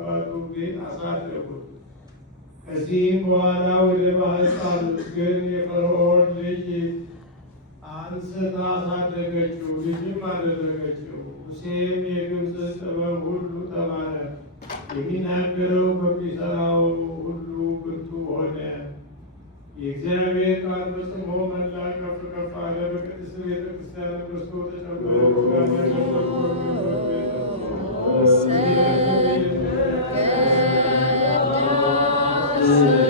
በአባቱ ቤት አሳደጉት። ከዚህም በኋላ ወደ ባህር ጣሉት። ግን የፈርዖን ልጅ አንስታ አሳደገችው፣ ልጅም አደረገችው። ሙሴም የግብፅ ጥበብ ሁሉ ተማረ፣ የሚናገረው በሚሠራው ሁሉ ብርቱ ሆነ። የእግዚአብሔር ቃል ፈጽሞ መላ ከፍ ከፍ አለ። በቅድስት ቤተ ክርስቲያን ክርስቶ ተጨመረ። Yeah.